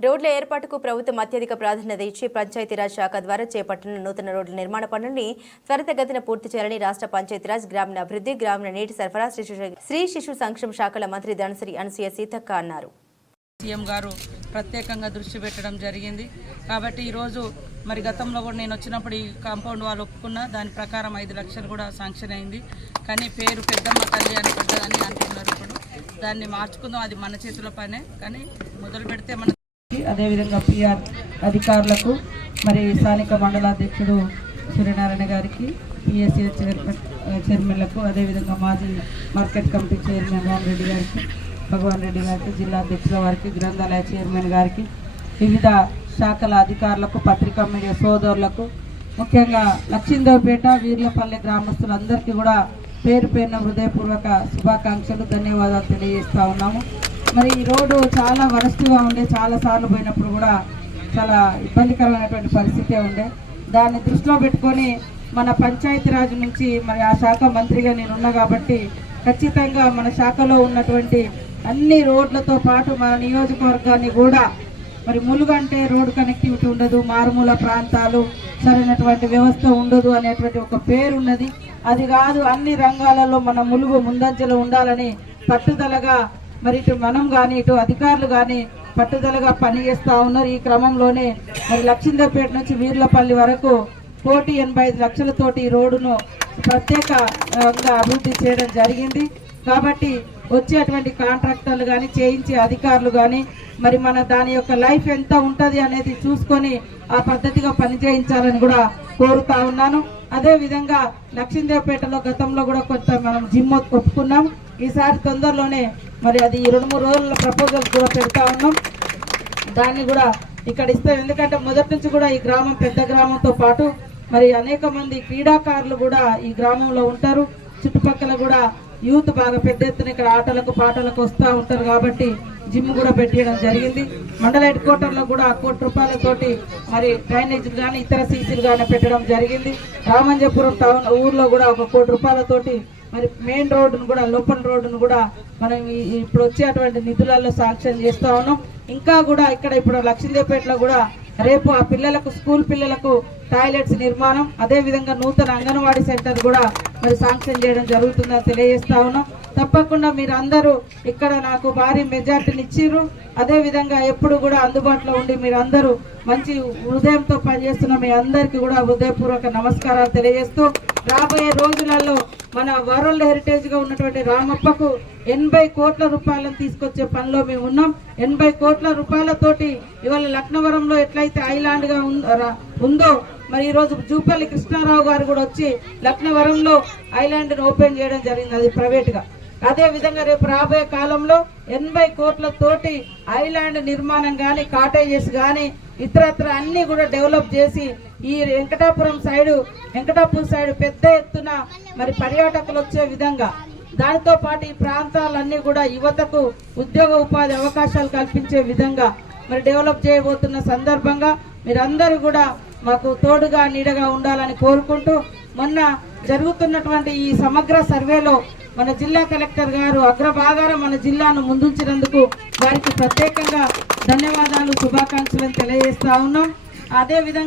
రోడ్ల ఏర్పాటుకు ప్రభుత్వం అత్యధిక ప్రాధాన్యత ఇచ్చి పంచాయతీరాజ్ శాఖ ద్వారా చేపట్టిన నూతన రోడ్ల నిర్మాణ పనుల్ని త్వరితగతిన పూర్తి చేయాలని రాష్ట్ర పంచాయతీరాజ్ గ్రామీణ అభివృద్ధి గ్రామీణ నీటి సరఫరా శ్రీ శిశు సంక్షేమ శాఖల మంత్రి ధనశ్రీ అనసూయ సీతక్క అన్నారు. సీఎం గారు ప్రత్యేకంగా దృష్టి పెట్టడం జరిగింది. కాబట్టి ఈరోజు మరి గతంలో కూడా నేను వచ్చినప్పుడు ఈ కాంపౌండ్ వాళ్ళు ఒప్పుకున్న దాని ప్రకారం ఐదు లక్షలు కూడా శాంక్షన్ అయింది. కానీ పేరు పెద్దమ్మ తల్లి అని పెద్దదని అంటున్నారు ఇప్పుడు. దాన్ని మార్చుకుందాం అది మన చేతుల పనే. కానీ మొదలు పెడితే మన అదేవిధంగా పిఆర్ అధికారులకు మరి స్థానిక మండలాధ్యక్షుడు సూర్యనారాయణ గారికి పిఎస్సీ చైర్మన్ చైర్మన్లకు అదేవిధంగా మాజీ మార్కెట్ కమిటీ చైర్మన్ రామరెడ్డి గారికి భగవాన్ రెడ్డి గారికి జిల్లా అధ్యక్షుల వారికి గ్రంథాలయ చైర్మన్ గారికి వివిధ శాఖల అధికారులకు పత్రికా మీడియా సోదరులకు ముఖ్యంగా లక్షిందర్పేట వీర్లపల్లి గ్రామస్తులందరికీ కూడా పేరు పేరున హృదయపూర్వక శుభాకాంక్షలు ధన్యవాదాలు తెలియజేస్తా ఉన్నాము. మరి ఈ రోడ్డు చాలా వరస్ట్గా ఉండే చాలా సార్లు పోయినప్పుడు కూడా చాలా ఇబ్బందికరమైనటువంటి పరిస్థితే ఉండే. దాన్ని దృష్టిలో పెట్టుకొని మన పంచాయతీరాజ్ నుంచి మరి ఆ శాఖ మంత్రిగా నేనున్నా కాబట్టి ఖచ్చితంగా మన శాఖలో ఉన్నటువంటి అన్ని రోడ్లతో పాటు మన నియోజకవర్గాన్ని కూడా మరి ములుగంటే రోడ్ కనెక్టివిటీ ఉండదు మారుమూల ప్రాంతాలు సరైనటువంటి వ్యవస్థ ఉండదు అనేటువంటి ఒక పేరు ఉన్నది. అది కాదు అన్ని రంగాలలో మన ములుగు ముందంజలో ఉండాలని పట్టుదలగా మరి ఇటు మనం కానీ ఇటు అధికారులు కానీ పట్టుదలగా పనిచేస్తూ ఉన్నారు ఈ క్రమంలోనే. మరి లక్షిందర్పేట నుంచి వీర్లపల్లి వరకు కోటి ఎనభై ఐదు లక్షలతోటి ఈ రోడ్డును ప్రత్యేకంగా అభివృద్ధి చేయడం జరిగింది. కాబట్టి వచ్చేటువంటి కాంట్రాక్టర్లు కానీ చేయించే అధికారులు కానీ మరి మన దాని యొక్క లైఫ్ ఎంత ఉంటుంది అనేది చూసుకొని ఆ పద్ధతిగా పనిచేయించాలని కూడా కోరుతా ఉన్నాను. అదేవిధంగా లక్ష్మీదేవపేటలో గతంలో కూడా కొంత మనం జిమ్ ఒప్పుకున్నాం. ఈసారి తొందరలోనే మరి అది ఈ రెండు మూడు రోజుల ప్రపోజల్ కూడా పెడతా ఉన్నాం. దాన్ని కూడా ఇక్కడ ఇస్తాం ఎందుకంటే మొదటి నుంచి కూడా ఈ గ్రామం పెద్ద గ్రామంతో పాటు మరి అనేక మంది క్రీడాకారులు కూడా ఈ గ్రామంలో ఉంటారు. చుట్టుపక్కల కూడా యూత్ బాగా పెద్ద ఎత్తున ఇక్కడ ఆటలకు పాటలకు వస్తూ ఉంటారు కాబట్టి జిమ్ కూడా పెట్టడం జరిగింది. మండల హెడ్ క్వార్టర్లో కూడా కోటి రూపాయలతోటి మరి డ్రైనేజ్ కానీ ఇతర సీసీలు కానీ పెట్టడం జరిగింది. రామంజపురం టౌన్ ఊర్లో కూడా ఒక కోటి రూపాయలతోటి మరి మెయిన్ రోడ్డును కూడా లోపల రోడ్డును కూడా మనం ఇప్పుడు వచ్చేటువంటి నిధులలో సాంక్షన్ చేస్తా ఉన్నాం. ఇంకా కూడా ఇక్కడ ఇప్పుడు లక్ష్మీదేవపేటలో కూడా రేపు ఆ పిల్లలకు స్కూల్ పిల్లలకు టాయిలెట్స్ నిర్మాణం అదే విధంగా నూతన అంగన్వాడీ సెంటర్ కూడా మరి శాంక్షన్ చేయడం జరుగుతుందని తెలియజేస్తా ఉన్నాం. తప్పకుండా మీరందరూ ఇక్కడ నాకు భారీ మెజార్టీని ఇచ్చిర్రు అదే విధంగా ఎప్పుడు కూడా అందుబాటులో ఉండి మీరందరూ మంచి హృదయంతో పనిచేస్తున్న మీ అందరికీ కూడా హృదయపూర్వక నమస్కారాలు తెలియజేస్తూ రాబోయే రోజులలో మన వరల్డ్ హెరిటేజ్గా ఉన్నటువంటి రామప్పకు ఎనభై కోట్ల రూపాయలను తీసుకొచ్చే పనిలో మేము ఉన్నాం. ఎనభై కోట్ల రూపాయలతోటి ఇవాళ లక్నవరంలో ఎట్లయితే ఐలాండ్గా ఉందో మరి ఈ రోజు జూపల్లి కృష్ణారావు గారు కూడా వచ్చి లక్నవరంలో ఐలాండ్ ఓపెన్ చేయడం జరిగింది. అది ప్రైవేట్గా. అదే విధంగా రేపు రాబోయే కాలంలో ఎనభై కోట్ల తోటి ఐలాండ్ నిర్మాణం కానీ కాటేజెస్ కానీ ఇతరత్ర అన్ని కూడా డెవలప్ చేసి ఈ వెంకటాపురం సైడు వెంకటాపురం సైడ్ పెద్ద ఎత్తున మరి పర్యాటకులు వచ్చే విధంగా. దానితో పాటు ఈ ప్రాంతాలన్నీ కూడా యువతకు ఉద్యోగ ఉపాధి అవకాశాలు కల్పించే విధంగా మరి డెవలప్ చేయబోతున్న సందర్భంగా మీరందరూ కూడా మాకు తోడుగా నీడగా ఉండాలని కోరుకుంటూ మొన్న జరుగుతున్నటువంటి ఈ సమగ్ర సర్వేలో మన జిల్లా కలెక్టర్ గారు అగ్రభాగాన మన జిల్లాను ముందుంచినందుకు వారికి ప్రత్యేకంగా ధన్యవాదాలు శుభాకాంక్షలను తెలియజేస్తా ఉన్నాం. అదే విధంగా